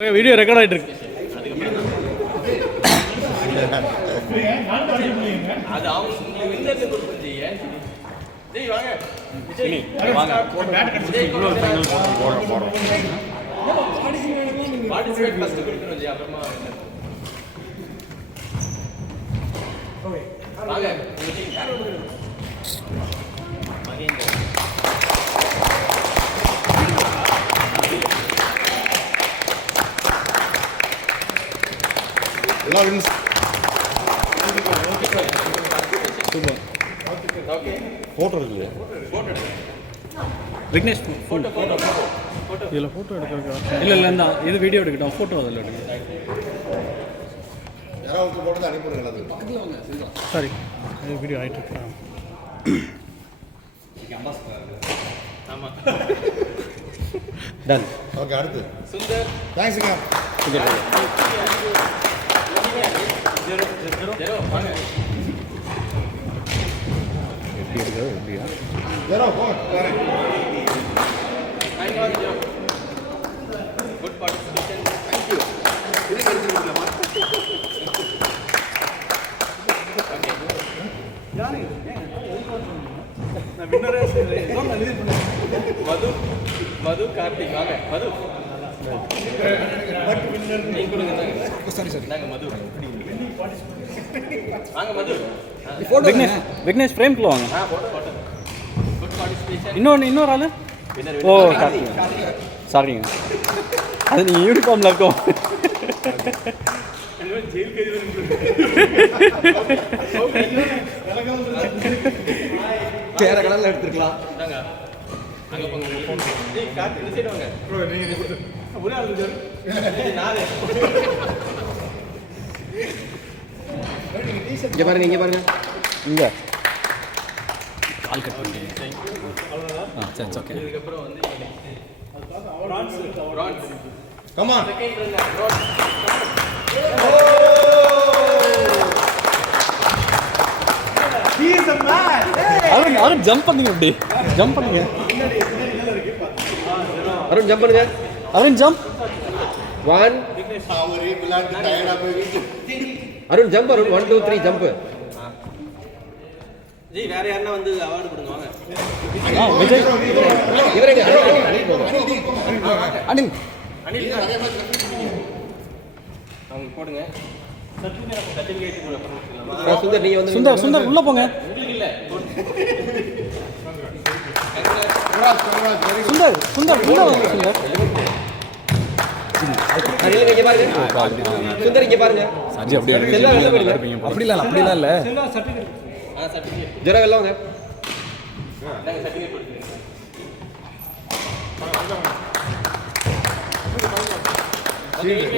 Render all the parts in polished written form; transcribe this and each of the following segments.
Video record ஆகிட்டு இருக்கு. Photo இருக்குது. விக்னேஷ் இதில் ஃபோட்டோ எடுக்கிறதுக்கு இல்லை இந்த இது வீடியோ எடுக்கட்டும், ஃபோட்டோ அதில் எடுக்க. யாராவது போட்டு அனுப்பிடுங்க. சாரி, இது வீடியோ ஆகிட்டு இருக்கு. டன். ஓகே, அடுத்து சுந்தர். தேங்க்ஸுங்க சுந்தர். எப்படி எடுக்கிறது? எப்படியா ஜெரோ போ. Good participation. Thank you. இது எடுத்துக்கலாமா? ஓகே. யாரு நான் வின்னரே நான் எழுதி பண்ணேன். மது கார்த்திக் வாங்க. மது பட் வின்னர் நீங்க கொடுங்க. சரி நாங்க மது வாங்க. மது விக்னேஷ் ஃப்ரேம்க்குள்ள வாங்க. Photo good participation. இன்னொரு ஆளு ஓ கார்த்திக். சாரிங்க, அது நீங்க யூனிஃபார்ம்ல இருக்கோம். ஜெயில் கைது வேற கலர்ல எடுத்துக்கலாம். அங்க போங்க. ஏய் கார்த்திக் இந்த சைடு வாங்க. ப்ரோ நீங்க ஒரே ஆளு சார். நானே இங்க பாருங்க. இங்க கால் கட் பண்ணிட்டீங்க. சரி ஓகே. இதுக்கு அப்புறம் வந்து France come on second run France. He is a man. Arun jump பண்ணுங்க. அப்படி ஜம்ப் பண்ணுங்க. அருண் ஜம்ப் பண்ணுங்க. அருண் ஜம்ப் 1 அவரே விளையாட்டு டயர்டா போயிடுச்சு. Arun jump. Arun 1 2 3 jump. G வேற யாரனா வந்து அவார்ட் கொடுங்க வாங்க. விஜய் இவரேங்க அனில் அவங்க போடுங்க. சர்டிபிகேட் கூட அப்புறம் சுந்தர் நீங்க வந்து சுந்தர் உள்ள போங்க. உங்களுக்கு இல்ல சுந்தர் உள்ள வாங்க. அருண் இங்க பாருங்க. சுந்தர் இங்க பாருங்க. சரி அப்படியே அப்படிலாம் இல்ல. செல்வா சர்டிபிகேட். சர்டிபிகேட் ஜெரோ வெல்ல வாங்க. நாங்க சர்டிபிகேட் கொடுங்க.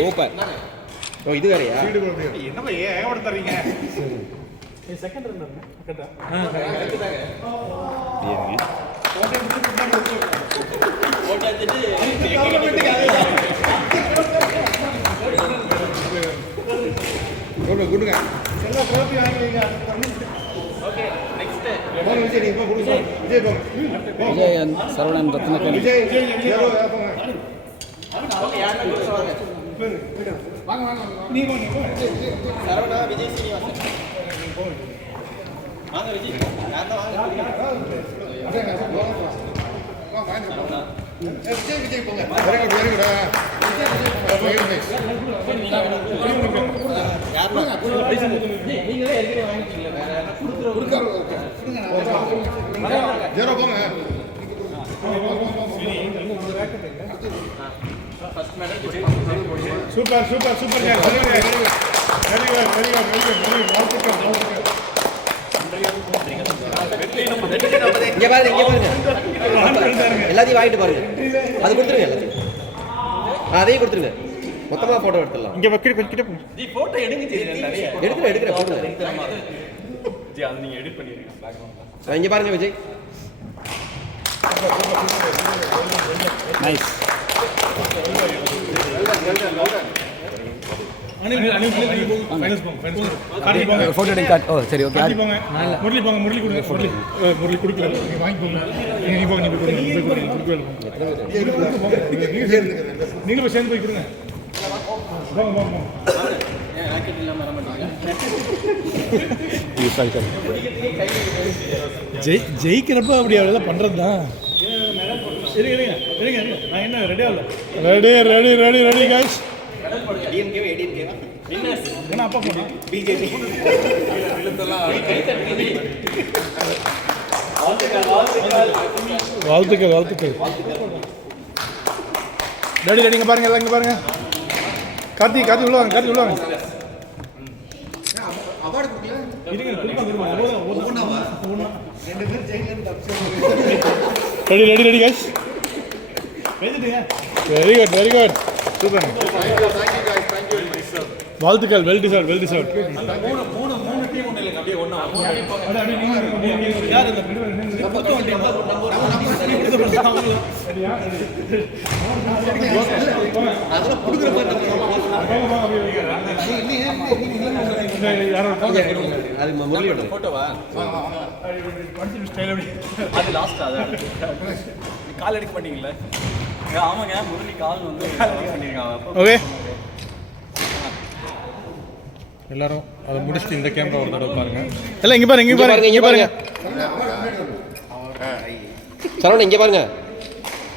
ஓபன். ஓ இது வேறயா? என்னமா ஏகப்படுத்துறீங்க? செகண்ட் ரன்னர் கரெக்ட்டா? போட்டு எடுத்துட்டு குடுங்க. எல்லா ட்ரோஃபி வாங்கி வைங்க. ஓகே நெக்ஸ்ட் போங்க விஜய். நீங்க போங்க. விஜய் போங்க. விஜய் சரவணன் ரத்னகன். விஜய் ஜெரோ போங்க. ஓகே யாரனா கொடுங்க வாங்க. வாங்க. நீ போங்க. சரவணா விஜய் சீனிவாசன் வாங்க. விஜய் யாரனா வாங்க. விஜய் போங்க. Very good. யாரனா நீங்களே ஏற்கனவே வாங்கிட்டீங்களா? வேற யாரனா கொடுங்க. ஜெரோ போங்க. First madam super. இங்க பாருங்க. எல்லாத்தையும் வாங்கிட்டு பாருங்க. அது கொடுத்துருங்க. எல்லாத்தையும் அதையும் கொடுத்துருங்க. மொத்தமா போட்டோ எடுத்துடலாம். இங்க வக்கிட்டு கொஞ்சம் போங்க. ஜி போட்டோ எடுங்க ஜி. நிறைய எடுக்கிறேன் போடுங்க. ஜி அது நீங்க எடிட் பண்ணிருங்க பேக்ரவுண்ட்ல. இங்க பாருங்க விஜய். நைஸ். ஃபோட்டோ எடுங்க. ஓ சரி ஓகே. முரளி போங்க. முரளி கொடுங்க. முரளி கொடுக்கல. நீங்க வாங்கிக்கோங்க. நீங்க போங்க. நீங்க போய் சேர்ந்து போய் கொடுங்க. வாங்க வாங்க ராக்கெட் இல்லாமல் வர மாட்டீங்க. Sorry sorry. ஜெயிக்கிறப்ப அப்படி அதெல்லாம் பண்ணுறது தான். இருங்க இருங்க இருங்க இருங்க நான் என்ன ரெடியாக இல்லை. Ready ready ready ready guys. என்ன அப்பா போனா பிஜேபி வாழ்த்துக்கள் வாழ்த்துக்கள். ரெடி ரெடிங்க பாருங்க எல்லாம் இங்கே பாருங்க. கார்த்தி கார்த்தி உள்ள வாங்க கார்த்தி உள்ள வாங்க. Ready ready ready guys. Very good very good super. வாழ்த்துக்கள். Well deserve well deserve. மூணு டீம் ஒண்ணு இல்லைங்க, அப்படியே ஒண்ணா போட்டோவா அது லாஸ்ட். அது கால் எடுக்க மாட்டீங்களா? ஆமாங்க, முரளி கால் வந்து பண்ணியிருக்காங்க. ஓகே எல்லாரும் அதை முடிச்சுட்டு இந்த கேமரா ஒரு தடவை பாருங்க. எல்லாம் இங்கே பாருங்க இங்கே பாருங்க இங்கே பாருங்க. சரவணன் இங்கே பாருங்க.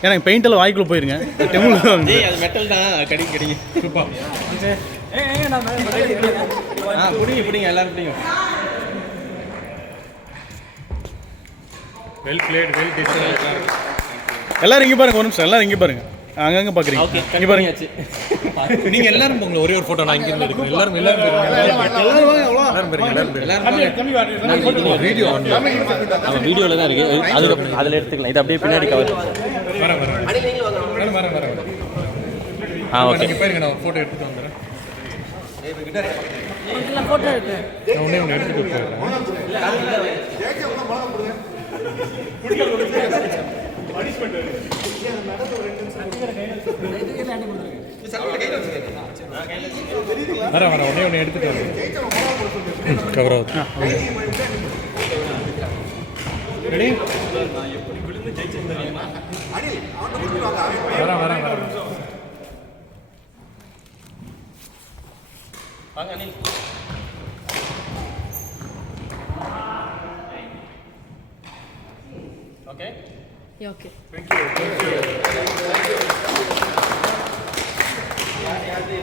எனக்கு பெயிண்ட் எல்லாம் வாய்க்குள்ள போயிருங்க. அது மெட்டல் தான், கடிங்க கடிங்க. சூப்பர். பிடிங்க எல்லாரும் பிடிங்க. Well played well design. எல்லாரும் இங்கே பாருங்க, ஒரு நிமிஷம். எல்லாரும் இங்கே பாருங்க, அங்கங்கே பார்க்குறீங்க. ஓகே இங்கே பாருங்க. நீங்க எல்லாரும் போங்க, ஒரே ஒரு போட்டோ நான் இங்க இருந்து எடுக்கிறேன். எல்லாரும் எல்லாரும் வீடியோ வீடியோல தான் இருக்கு, அதுல எடுத்துக்கலாம். இது அப்படியே பின்னாடி கவர். வரேன் வரேன் வரேன். ஓகே நீங்க பாருங்க, நான் போட்டோ எடுத்துட்டு வந்துறேன். போட்டோ இருக்கு. நான் ஒண்ணே எடுத்துட்டு போறேன். வரேன் ஒண்ணே எடுத்துட்டு வரேன். கவர் ஆகுது. ரெடி? வரேன் வாங்க Anil. Okay okay. Thank you.